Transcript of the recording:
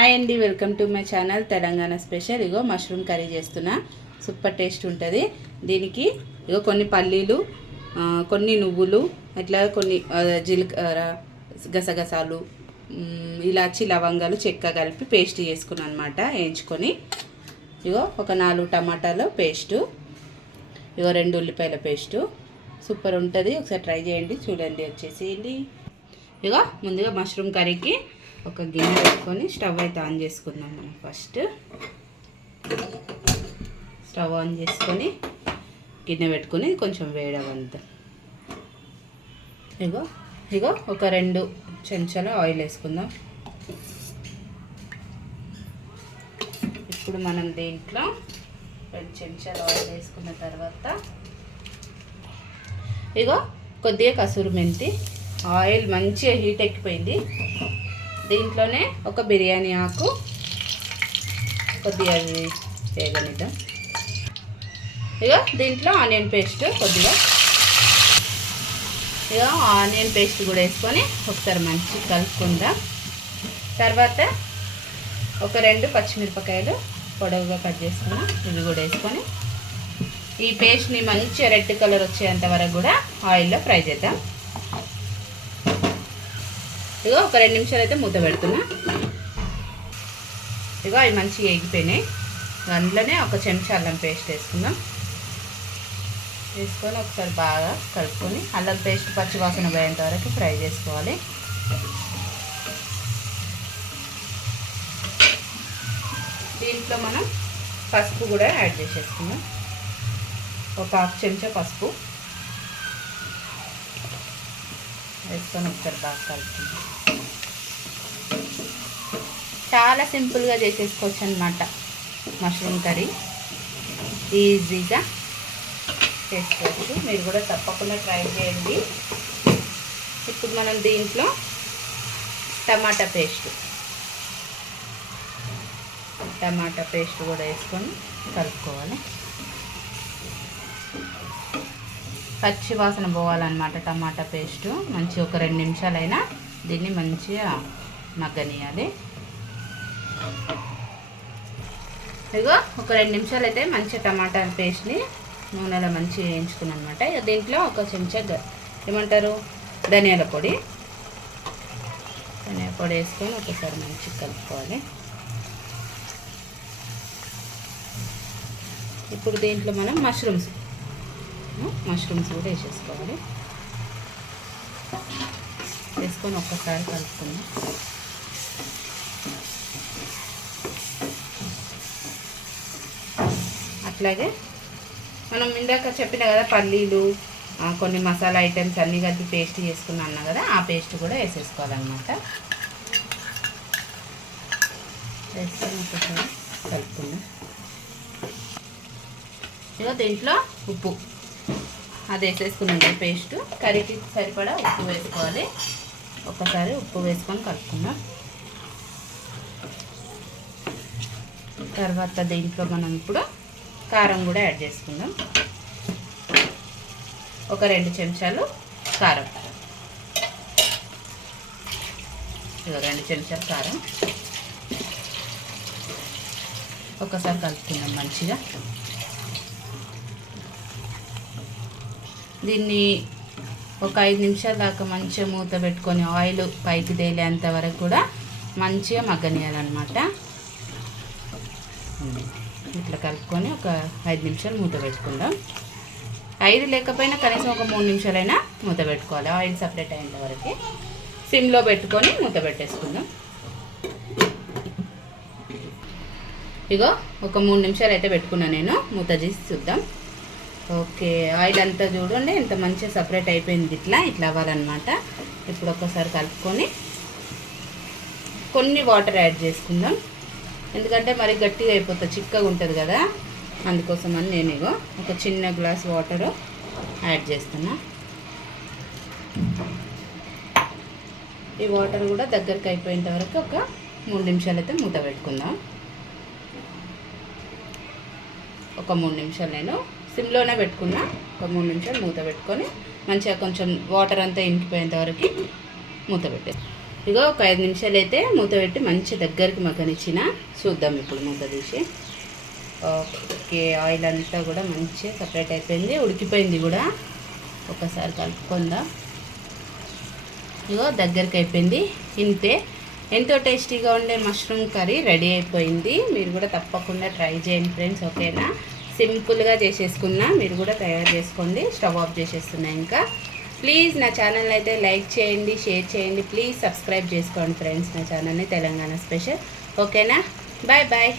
Hi అండి, welcome to my channel Telangana special. Ego mushroom curry చేస్తున్నా. Super taste ఉంటుంది. దీనికి ఇగో కొన్ని పల్లీలు, కొన్ని నువ్వులు, అట్లా కొన్ని జీలకర్ర, గసగసాలు, ఇలాచి, లవంగాలు, చెక్క కలిపి పేస్ట్ చేసుకున్నాను అనమాట, వేయించుకొని. ఇగో ఒక 4 టమాటాలు పేస్టు, ఇగో 2 ఉల్లిపాయల పేస్టు. సూపర్ ఉంటుంది, ఒకసారి ట్రై చేయండి. చూడండి, వచ్చేసేయండి. ఇగో ముందుగా మష్రూమ్ కర్రీకి ఒక గిన్నె పెట్టుకొని స్టవ్ అయితే ఆన్ చేసుకుందాం. మనం ఫస్ట్ స్టవ్ ఆన్ చేసుకొని గిన్నె పెట్టుకొని కొంచెం వేడవంతా. ఇగో ఒక 2 చెంచాల ఆయిల్ వేసుకుందాం. ఇప్పుడు మనం దీంట్లో 2 చెంచాల ఆయిల్ వేసుకున్న తర్వాత ఇగో కొద్దిగా కసూరి మెంతి. ఆయిల్ మంచిగా హీట్ ఎక్కిపోయింది. దీంట్లోనే ఒక బిర్యానీ ఆకు కొద్దిగా వేగనిద్దాం. ఇక దీంట్లో ఆనియన్ పేస్ట్ కొద్దిగా, ఇక ఆనియన్ పేస్ట్ కూడా వేసుకొని ఒకసారి మంచిగా కలుపుకుందాం. తర్వాత ఒక 2 పచ్చిమిరపకాయలు పొడవుగా కట్ చేసుకున్నాం, ఇవి కూడా వేసుకొని ఈ పేస్ట్ని మంచిగా రెడ్ కలర్ వచ్చేంత వరకు కూడా ఆయిల్లో ఫ్రై చేద్దాం. ఇగో ఒక 2 నిమిషాలు అయితే మూత పెడుతున్నా. ఇగో అవి మంచిగా ఎగిపోయినాయి. అందులోనే ఒక చెంచా అల్లం పేస్ట్ వేసుకుందాం. వేసుకొని ఒకసారి బాగా కలుపుకొని అల్లం పేస్ట్ పచ్చివాసన పోయేంత వరకు ఫ్రై చేసుకోవాలి. దీంట్లో మనం పసుపు కూడా యాడ్ చేసేసుకుందాం. ఒక 1/2 చెంచా పసుపు వేసుకొని ఒకసారి బాగా కలుపుకుందాం. చాలా సింపుల్గా చేసేసుకోవచ్చు అన్నమాట మష్రూమ్ కర్రీ, ఈజీగా చేసుకోవచ్చు. మీరు కూడా తప్పకుండా ట్రై చేయండి. ఇప్పుడు మనం దీంట్లో టమాటా పేస్ట్ కూడా వేసుకొని కలుపుకోవాలి. పచ్చి వాసన పోవాలన్నమాట టమాటా పేస్ట్. మంచిగా ఒక 2 నిమిషాలైనా దీన్ని మంచిగా మగ్గనియాలి. ఇగో ఒక 2 నిమిషాలు అయితే మంచిగా టమాటా పేస్ట్ని నూనెలో మంచిగా వేయించుకున్నాను అనమాట. ఇక దీంట్లో ఒక చెంచా ఏమంటారు ధనియాల పొడి వేసుకొని ఒకసారి మంచిగా కలుపుకోవాలి. ఇప్పుడు దీంట్లో మనం మష్రూమ్స్ కూడా వేసేసుకోవాలి. వేసుకొని ఒక్కసారి కలుపుకుందాం. అట్లాగే మనం ఇందాక చెప్పిన కదా పల్లీలు, కొన్ని మసాలా ఐటమ్స్ అన్నీ కలిపి పేస్ట్ చేసుకున్నాను కదా, ఆ పేస్ట్ కూడా వేసేసుకోవాలన్నమాట. వేసుకొని ఒకసారి కలుపుకుందాం. ఇక దీంట్లో ఉప్పు అది వేసేసుకున్నాం పేస్ట్. కర్రీకి సరిపడా ఉప్పు వేసుకోవాలి. ఒకసారి ఉప్పు వేసుకొని కలుపుకుందాం. తర్వాత దీంట్లో మనం ఇప్పుడు కారం కూడా యాడ్ చేసుకుందాం. ఒక 2 చెంచాలు కారం, 2 చెంచాలు కారం ఒకసారి కలుపుకుందాం మంచిగా. దీన్ని ఒక 5 నిమిషాల దాకా మంచిగా మూత పెట్టుకొని ఆయిల్ పైకి తేలేంత వరకు కూడా మంచిగా మగ్గనియాలన్నమాట. ఇట్లా కలుపుకొని ఒక 5 నిమిషాలు మూత పెట్టుకుందాం. 5 లేకపోయినా కనీసం ఒక 3 నిమిషాలైనా మూత పెట్టుకోవాలి. ఆయిల్ సపరేట్ అయ్యేంత వరకు సిమ్లో పెట్టుకొని మూత పెట్టేసుకుందాం. ఇగో ఒక 3 నిమిషాలు అయితే పెట్టుకున్నాను నేను. మూత తీసి చూద్దాం. ఓకే, ఆయిల్ అంతా చూడండి ఎంత మంచిగా సపరేట్ అయిపోయింది. ఇట్లా అవ్వాలన్నమాట. ఇప్పుడు ఒక్కసారి కలుపుకొని కొన్ని వాటర్ యాడ్ చేసుకుందాం. ఎందుకంటే మరి గట్టిగా అయిపోతుంది, చిక్కగా ఉంటుంది కదా, అందుకోసమని నేను ఇగో ఒక చిన్న గ్లాస్ వాటర్ యాడ్ చేస్తున్నా. ఈ వాటర్ కూడా దగ్గరికి అయిపోయేంత వరకు ఒక 3 నిమిషాలు అయితే మూత పెట్టుకుందాం. ఒక 3 నిమిషాలు నేను సిమ్లోనే పెట్టుకున్నా. ఒక 3 నిమిషాలు మూత పెట్టుకొని మంచిగా కొంచెం వాటర్ అంతా ఇంకిపోయేంత వరకు మూత పెట్టేది. ఇగో ఒక 5 నిమిషాలు అయితే మూత పెట్టి మంచి దగ్గరికి మగ్గనిచ్చిన. చూద్దాం ఇప్పుడు మూత తీసి. ఓకే, ఆయిల్ అంతా కూడా మంచిగా సపరేట్ అయిపోయింది, ఉడికిపోయింది కూడా. ఒకసారి కలుపుకుందాం. ఇగో దగ్గరికి అయిపోయింది. ఇంతే, ఎంతో టేస్టీగా ఉండే మష్రూమ్ కర్రీ రెడీ అయిపోయింది. మీరు కూడా తప్పకుండా ట్రై చేయండి ఫ్రెండ్స్. ఓకేనా, సింపుల్గా చేసేసుకున్నా, మీరు కూడా తయారు చేసుకోండి. స్టవ్ ఆఫ్ చేసేస్తున్నా. ఇంకా ప్లీజ్ నా ఛానల్ అయితే లైక్ చేయండి, షేర్ చేయండి. ప్లీజ్ సబ్స్క్రైబ్ చేసుకోండి ఫ్రెండ్స్ నా ఛానల్ని, తెలంగాణ స్పెషల్. ఓకేనా, బాయ్ బాయ్.